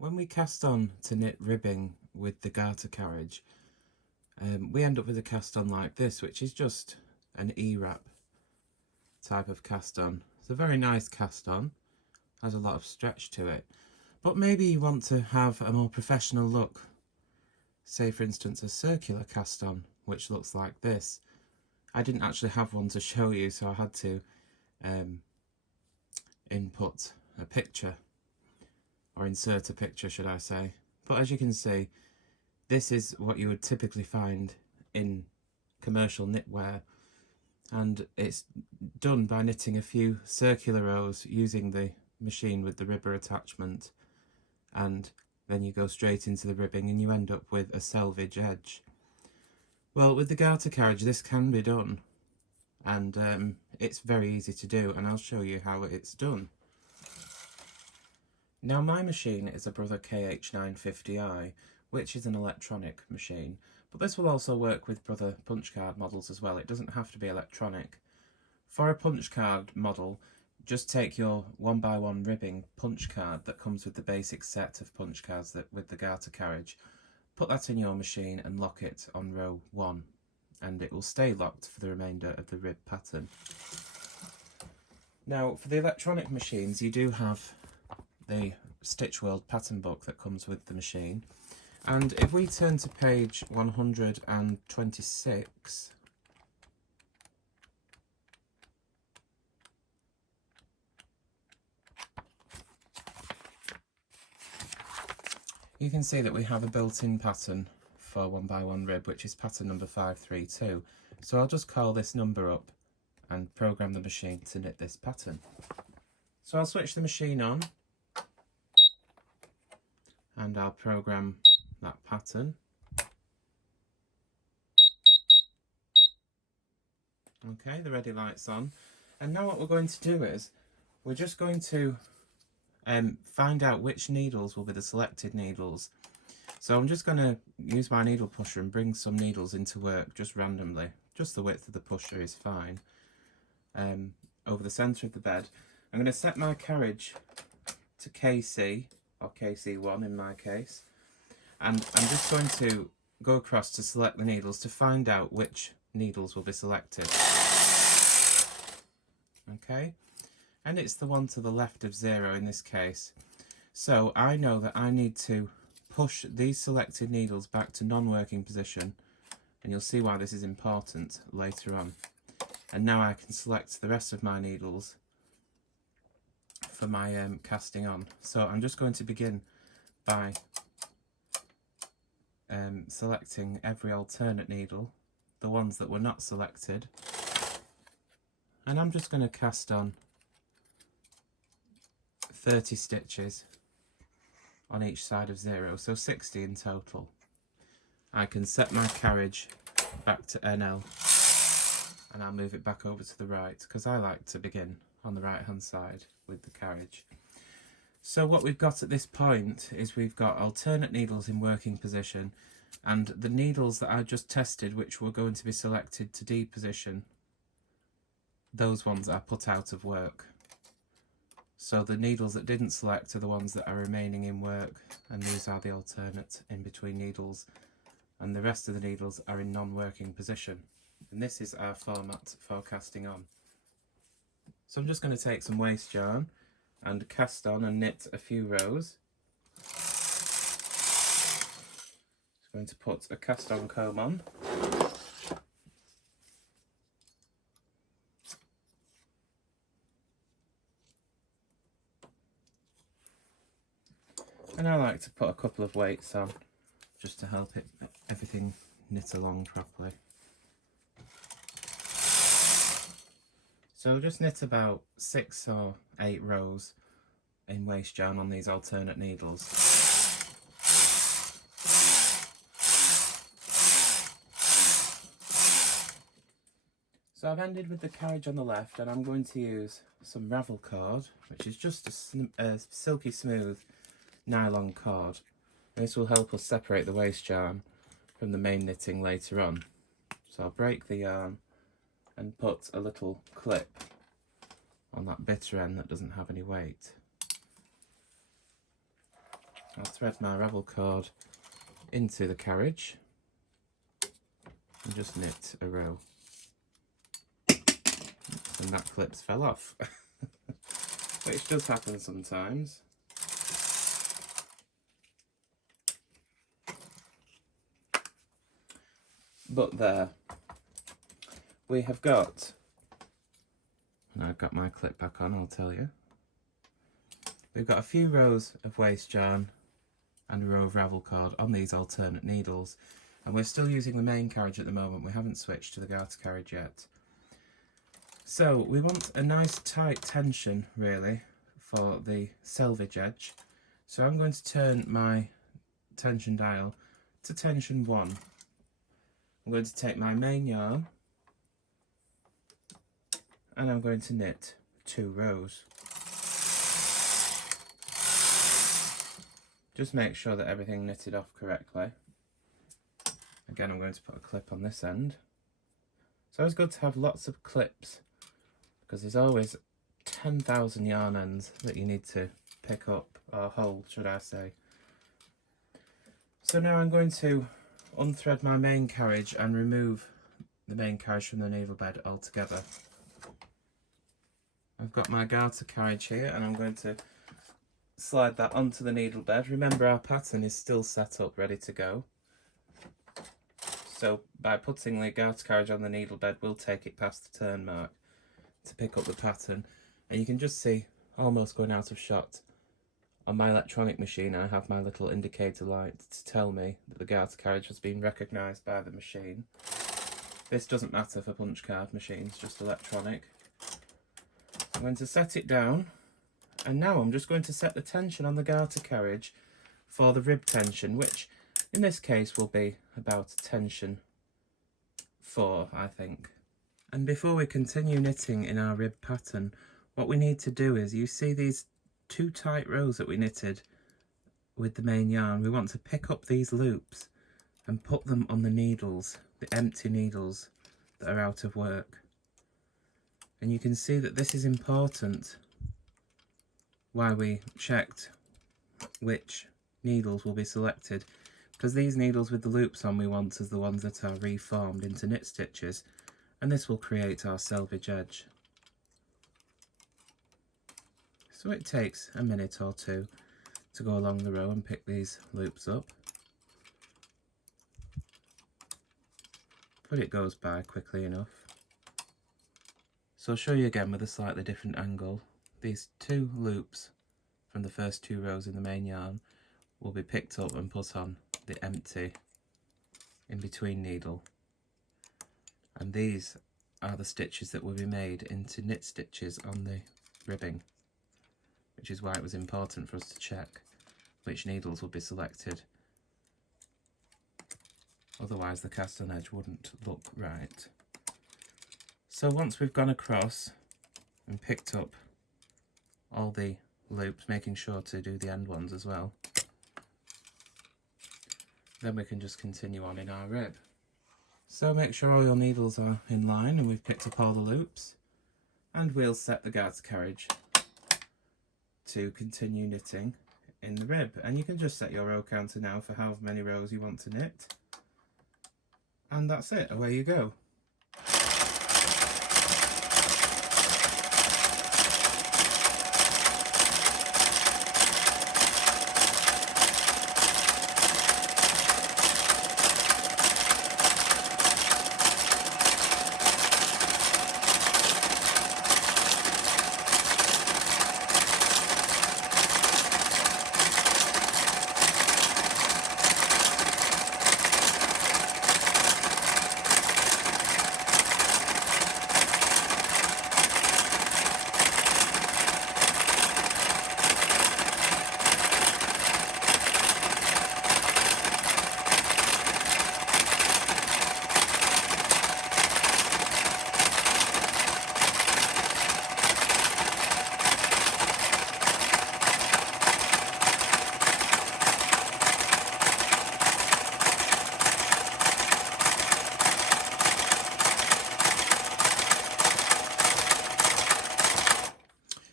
When we cast on to knit ribbing with the garter carriage, we end up with a cast on like this, which is just an E-wrap type of cast on. It's a very nice cast on, has a lot of stretch to it, but maybe you want to have a more professional look. Say for instance a circular cast on, which looks like this. I didn't actually have one to show you, so I had to input a picture, or insert a picture should I say. But as you can see, this is what you would typically find in commercial knitwear, and it's done by knitting a few circular rows using the machine with the ribber attachment, and then you go straight into the ribbing and you end up with a selvage edge. Well, with the garter carriage this can be done, and it's very easy to do, and I'll show you how it's done. Now my machine is a Brother KH950i, which is an electronic machine, but this will also work with Brother punch card models as well. It doesn't have to be electronic. For a punch card model, just take your 1x1 ribbing punch card that comes with the basic set of punch cards with the garter carriage, put that in your machine and lock it on row 1, and it will stay locked for the remainder of the rib pattern. Now for the electronic machines, you do have the Stitch World pattern book that comes with the machine, and if we turn to page 126, you can see that we have a built-in pattern for 1x1 rib, which is pattern number 532. So I'll just call this number up and program the machine to knit this pattern. So I'll switch the machine on and I'll program that pattern. Okay, the ready light's on. And now what we're going to do is, we're just going to find out which needles will be the selected needles. So I'm just going to use my needle pusher and bring some needles into work just randomly. Just the width of the pusher is fine. Over the centre of the bed. I'm going to set my carriage to KC, or KC1 in my case, and I'm just going to go across to select the needles to find out which needles will be selected. Okay, and it's the one to the left of 0 in this case. So I know that I need to push these selected needles back to non-working position, and you'll see why this is important later on. And now I can select the rest of my needles for my casting on. So I'm just going to begin by selecting every alternate needle, the ones that were not selected, and I'm just going to cast on 30 stitches on each side of 0, so 60 in total. I can set my carriage back to NL and I'll move it back over to the right, because I like to begin on the right hand side with the carriage. So what we've got at this point is we've got alternate needles in working position, and the needles that I just tested, which were going to be selected to D position, those ones are put out of work. So the needles that didn't select are the ones that are remaining in work, and these are the alternate in between needles, and the rest of the needles are in non-working position. And this is our format for casting on. So I'm just going to take some waste yarn and cast on and knit a few rows. Just going to put a cast on comb on. And I like to put a couple of weights on just to help everything knit along properly. So I'll just knit about 6 or 8 rows in waste yarn on these alternate needles. So I've ended with the carriage on the left, and I'm going to use some ravel cord, which is just a silky smooth nylon cord. This will help us separate the waste yarn from the main knitting later on. So I'll break the yarn and put a little clip on that bitter end that doesn't have any weight. I'll thread my ravel cord into the carriage and just knit a row. And that clips fell off, which does happen sometimes. But there, we have got, and I've got my clip back on, I'll tell you. We've got a few rows of waste yarn and a row of ravel cord on these alternate needles, and we're still using the main carriage at the moment. We haven't switched to the garter carriage yet. So we want a nice tight tension really for the selvage edge. So I'm going to turn my tension dial to tension 1. I'm going to take my main yarn and I'm going to knit 2 rows. Just make sure that everything knitted off correctly. Again, I'm going to put a clip on this end. So it's good to have lots of clips because there's always 10,000 yarn ends that you need to pick up, or hold, should I say. So now I'm going to unthread my main carriage and remove the main carriage from the needle bed altogether. I've got my garter carriage here and I'm going to slide that onto the needle bed. Remember, our pattern is still set up, ready to go. So by putting the garter carriage on the needle bed, we'll take it past the turn mark to pick up the pattern. And you can just see, almost going out of shot, on my electronic machine I have my little indicator light to tell me that the garter carriage has been recognised by the machine. This doesn't matter for punch card machines, just electronic. I'm going to set it down, and now I'm just going to set the tension on the garter carriage for the rib tension, which in this case will be about tension 4, I think. And before we continue knitting in our rib pattern, what we need to do is, you see these 2 tight rows that we knitted with the main yarn, we want to pick up these loops and put them on the needles, the empty needles that are out of work. And you can see that this is important, why we checked which needles will be selected, because these needles with the loops on we want as the ones that are reformed into knit stitches, and this will create our selvage edge. So it takes a minute or 2 to go along the row and pick these loops up, but it goes by quickly enough. So I'll show you again with a slightly different angle. These 2 loops from the first 2 rows in the main yarn will be picked up and put on the empty in between needle, and these are the stitches that will be made into knit stitches on the ribbing, which is why it was important for us to check which needles would be selected, otherwise the cast on edge wouldn't look right. So once we've gone across and picked up all the loops, making sure to do the end ones as well, then we can just continue on in our rib. So make sure all your needles are in line and we've picked up all the loops, and we'll set the garter carriage to continue knitting in the rib. And you can just set your row counter now for however many rows you want to knit, and that's it, away you go.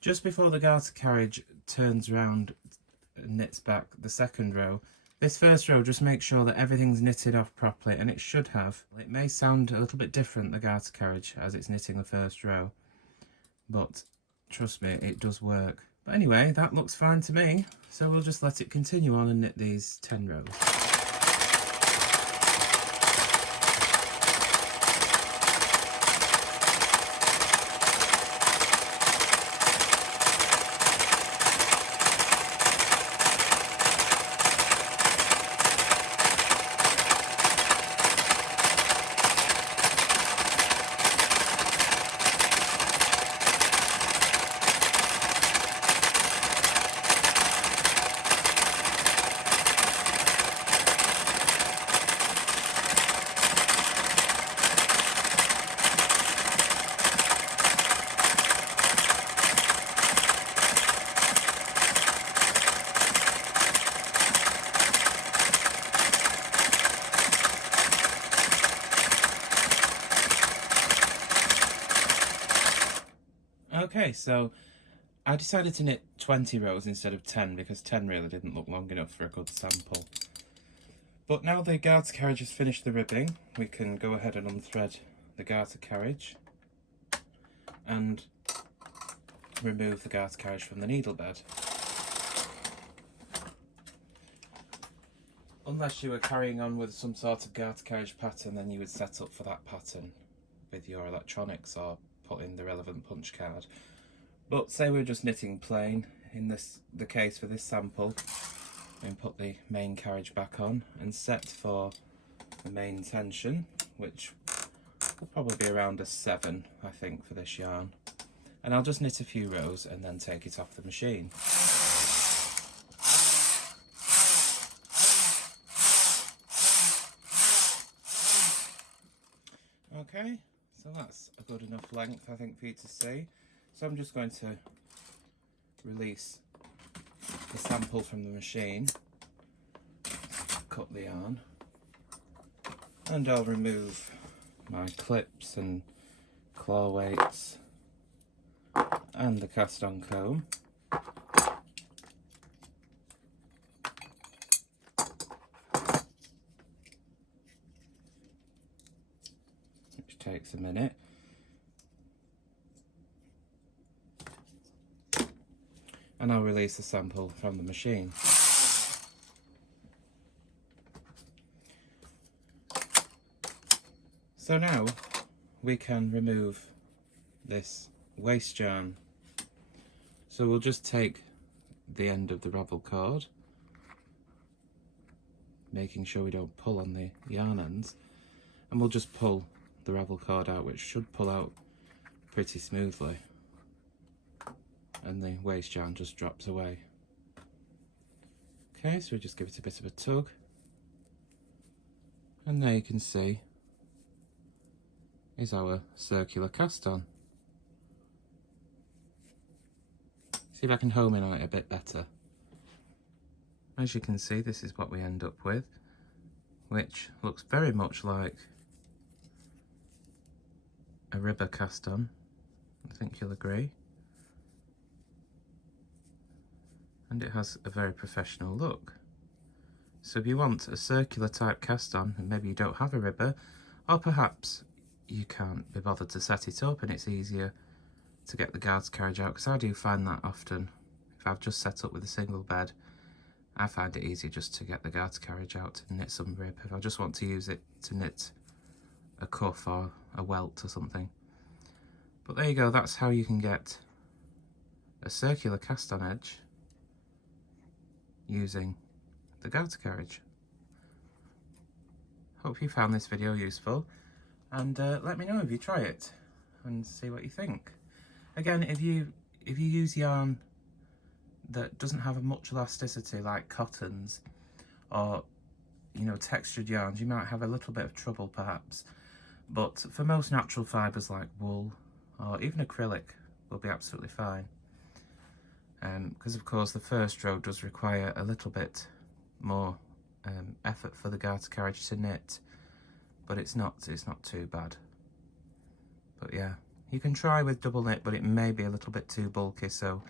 Just before the garter carriage turns round and knits back the second row. This first row, just make sure that everything's knitted off properly, and it should have. It may sound a little bit different, the garter carriage, as it's knitting the first row, but trust me, it does work. But anyway, that looks fine to me, so we'll just let it continue on and knit these 10 rows. Okay, so I decided to knit 20 rows instead of 10 because 10 really didn't look long enough for a good sample. But now the garter carriage has finished the ribbing, we can go ahead and unthread the garter carriage and remove the garter carriage from the needle bed. Unless you were carrying on with some sort of garter carriage pattern, then you would set up for that pattern with your electronics or put in the relevant punch card. But say we're just knitting plain, in the case for this sample, and put the main carriage back on and set for the main tension, which will probably be around a 7, I think, for this yarn. And I'll just knit a few rows and then take it off the machine. Okay, so that's a good enough length, I think, for you to see. So I'm just going to release the sample from the machine, cut the yarn, and I'll remove my clips and claw weights and the cast on comb. Which takes a minute. And I'll release the sample from the machine. So now we can remove this waste yarn. So we'll just take the end of the ravel cord, making sure we don't pull on the yarn ends, and we'll just pull the ravel cord out, which should pull out pretty smoothly. And the waste yarn just drops away. Okay, so we just give it a bit of a tug, and there you can see is our circular cast on. See if I can home in on it a bit better. As you can see, this is what we end up with, which looks very much like a ribber cast on. I think you'll agree. And it has a very professional look. So if you want a circular type cast on and maybe you don't have a ribber, or perhaps you can't be bothered to set it up and it's easier to get the garter carriage out, because I do find that often. If I've just set up with a single bed, I find it easier just to get the garter carriage out and knit some rib if I just want to use it to knit a cuff or a welt or something. But there you go, that's how you can get a circular cast on edge using the garter carriage. Hope you found this video useful, and let me know if you try it and see what you think. Again, if you use yarn that doesn't have much elasticity like cottons or textured yarns, you might have a little bit of trouble perhaps, but for most natural fibres like wool or even acrylic will be absolutely fine. Because of course the first row does require a little bit more effort for the garter carriage to knit, but it's not too bad. But yeah, you can try with double knit, but it may be a little bit too bulky, so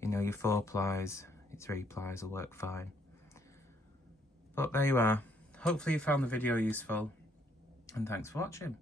your 4 plies, 3 plies will work fine. But there you are. Hopefully you found the video useful, and thanks for watching.